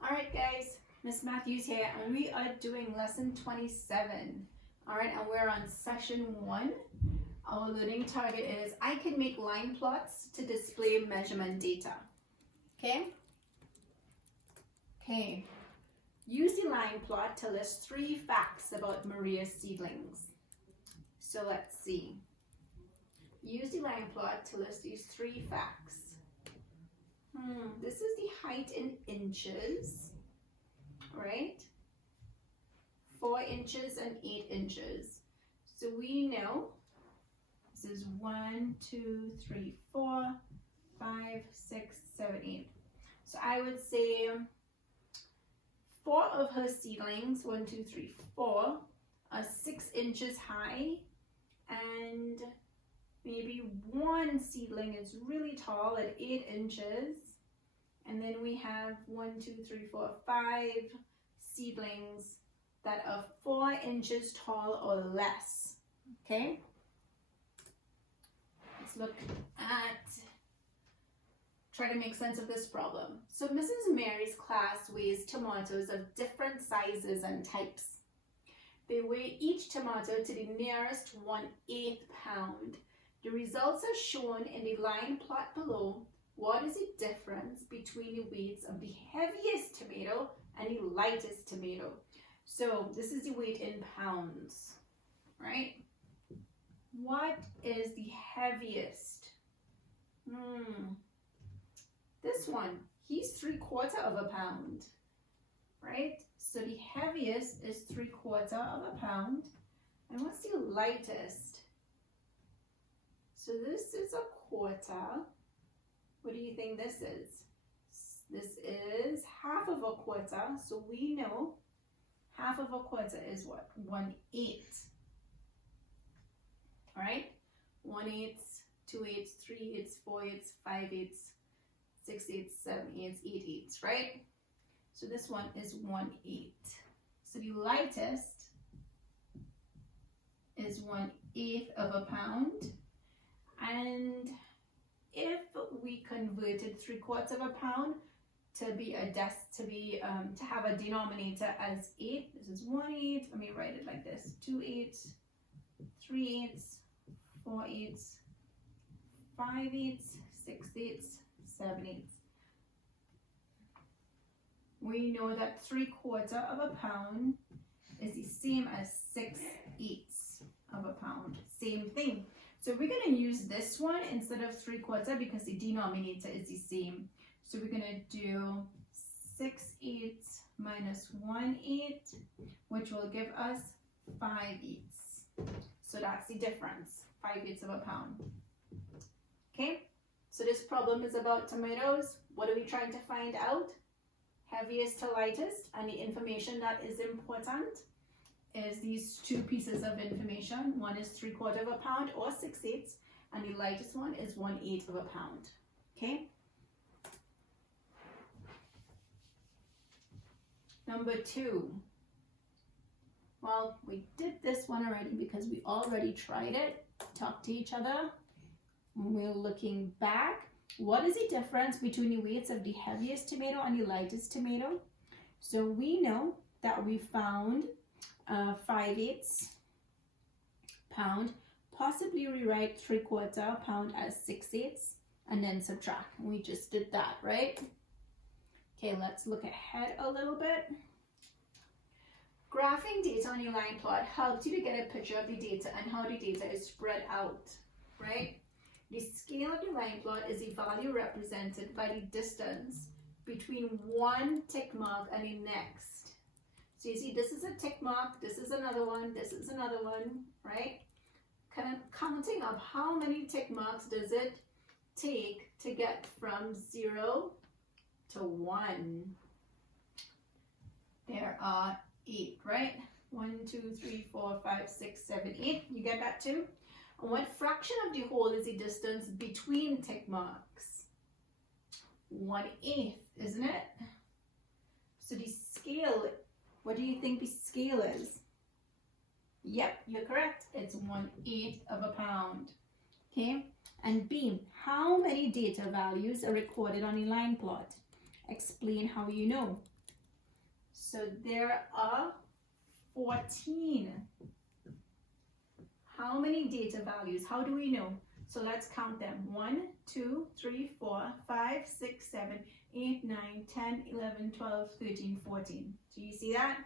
All right, guys, Miss Mathews here, and we are doing lesson 27. All right, and we're on session 1. Our learning target is I can make line plots to display measurement data. Okay? Okay. Use the line plot to list 3 facts about Maria's seedlings. So let's see. Use the line plot to list these 3 facts. This is the height in inches, right? 4 inches and 8 inches. So we know this is 1, 2, 3, 4, 5, 6, 7, 8. So I would say 4 of her seedlings, 1, 2, 3, 4, are 6 inches high, and maybe 1 seedling is really tall at 8 inches. And then we have 1, 2, 3, 4, 5 seedlings that are 4 inches tall or less. Okay? Let's look at, try to make sense of this problem. So Mrs. Mary's class weighs tomatoes of different sizes and types. They weigh each tomato to the nearest 1/8 pound. The results are shown in the line plot below. What is the difference between the weights of the heaviest tomato and the lightest tomato? So this is the weight in pounds, right? What is the heaviest? This one, he's 3/4 pound, right? So the heaviest is 3/4 pound. And what's the lightest? So this is 1/4. What do you think this is? This is 1/2. So we know 1/2 is what? 1/8. All right? 1/8, 2/8, 3/8, 4/8, 5/8, 6/8, 7/8, 8/8, right? So this one is 1/8. So the lightest is 1/8 pound. And if we converted 3/4 pound to be to have a denominator as 8, this is 1/8. Let me write it like this: 2/8, 3/8, 4/8, 5/8, 6/8, 7/8. We know that 3/4 pound is the same as 6/8 pound. Same thing. So we're going to use this one instead of 3/4 because the denominator is the same. So we're going to do 6/8 minus 1/8, which will give us 5/8. So that's the difference, 5/8 pound. Okay, so this problem is about tomatoes. What are we trying to find out? Heaviest to lightest, and the information that is important is these 2 pieces of information. One is 3/4 pound or 6/8, and the lightest one is 1/8 pound. Okay. Number 2. Well, we did this one already because we already tried it. Talk to each other. We're looking back. What is the difference between the weights of the heaviest tomato and the lightest tomato? So we know that we found 5/8 pound. Possibly rewrite 3/4 pound as 6/8 and then subtract. We just did that, right? Okay, let's look ahead a little bit. Graphing data on your line plot helps you to get a picture of the data and how the data is spread out, right? The scale of the line plot is the value represented by the distance between one tick mark and the next. So you see, this is a tick mark, this is another one, this is another one, right? Counting up how many tick marks does it take to get from 0 to 1. There are 8, right? 1, 2, 3, 4, 5, 6, 7, 8. You get that too? And what fraction of the whole is the distance between tick marks? 1/8, isn't it? So the scale, what do you think the scale is? Yep, you're correct. It's 1/8 pound. Okay, and B, how many data values are recorded on a line plot? Explain how you know. So there are 14. How many data values? How do we know? So let's count them. 1, 2, 3, 4, 5, 6, 7, 8, 9, 10, 11, 12, 13, 14. Do you see that?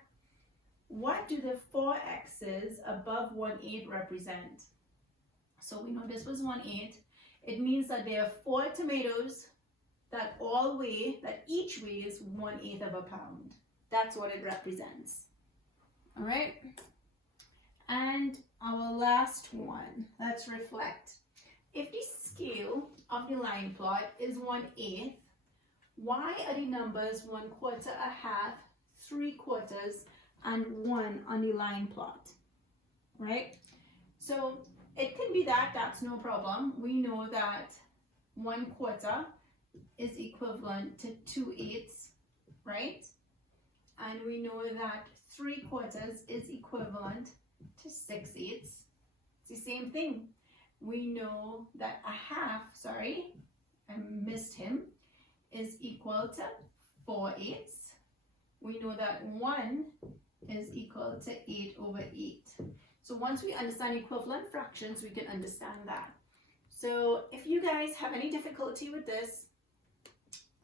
What do the 4 x's above 1/8 represent? So we know this was 1/8. It means that there are 4 tomatoes that each weighs 1/8 of a pound. That's what it represents. All right. And our last one, let's reflect. If the scale of the line plot is 1/8, why are the numbers 1/4, 1/2, 3/4, and 1 on the line plot, right? So it can be that, that's no problem. We know that 1/4 is equivalent to 2/8, right? And we know that 3/4 is equivalent to 6/8. It's the same thing. We know that 1/2, I missed him, is equal to 4/8. We know that 1 is equal to 8/8. So once we understand equivalent fractions, we can understand that. So if you guys have any difficulty with this,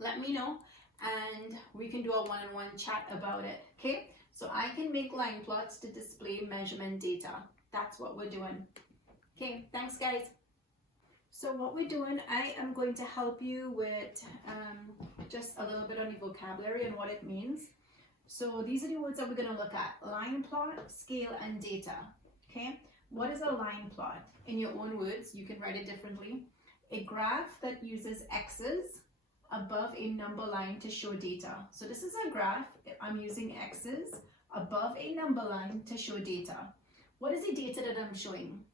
let me know and we can do a one-on-one chat about it, okay? So I can make line plots to display measurement data. That's what we're doing. Okay, thanks guys. So what we're doing, I am going to help you with just a little bit on the vocabulary and what it means. So these are the words that we're going to look at: line plot, scale, and data. Okay, what is a line plot? In your own words, you can write it differently. A graph that uses x's above a number line to show data. So this is a graph. I'm using x's above a number line to show data. What is the data that I'm showing?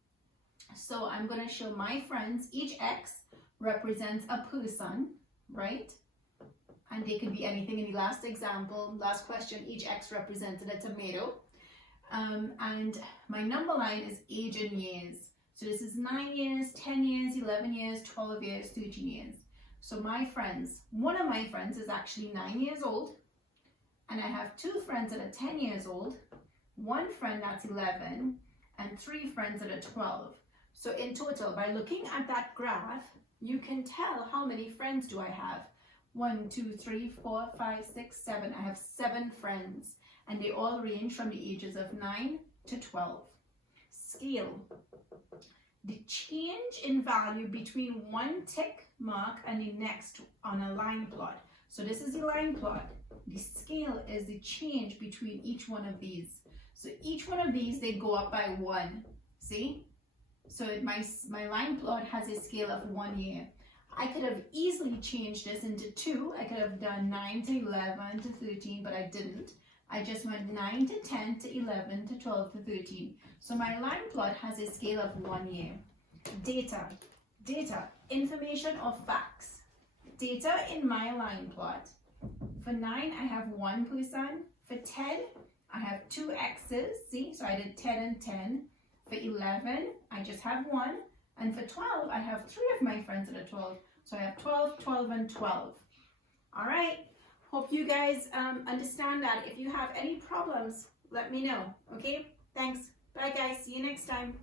So I'm going to show my friends, each x represents a person, right? And they could be anything. In the last example, last question, each x represented a tomato. And my number line is age in years. So this is 9 years, 10 years, 11 years, 12 years, 13 years. So my friends, one of my friends is actually 9 years old. And I have 2 friends that are 10 years old, 1 friend that's 11, and 3 friends that are 12. So in total, by looking at that graph, you can tell how many friends do I have. 1, 2, 3, 4, 5, 6, 7. I have 7 friends, and they all range from the ages of 9 to 12. Scale. The change in value between one tick mark and the next on a line plot. So this is the line plot. The scale is the change between each one of these. So each one of these, they go up by 1. See? So my line plot has a scale of 1 year. I could have easily changed this into 2. I could have done 9 to 11 to 13, but I didn't. I just went 9 to 10 to 11 to 12 to 13. So my line plot has a scale of 1 year. Data. Data, information or facts. Data in my line plot. For 9, I have 1 person. For 10, I have 2 x's. See, so I did 10 and 10. For 11, I just have 1. And for 12, I have 3 of my friends that are 12. So I have 12, 12, and 12. All right. Hope you guys understand that. If you have any problems, let me know. Okay? Thanks. Bye, guys. See you next time.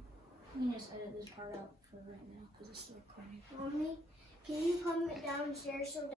I'm going to edit this part out for right now because it's still recording. Mommy, can you comment downstairs so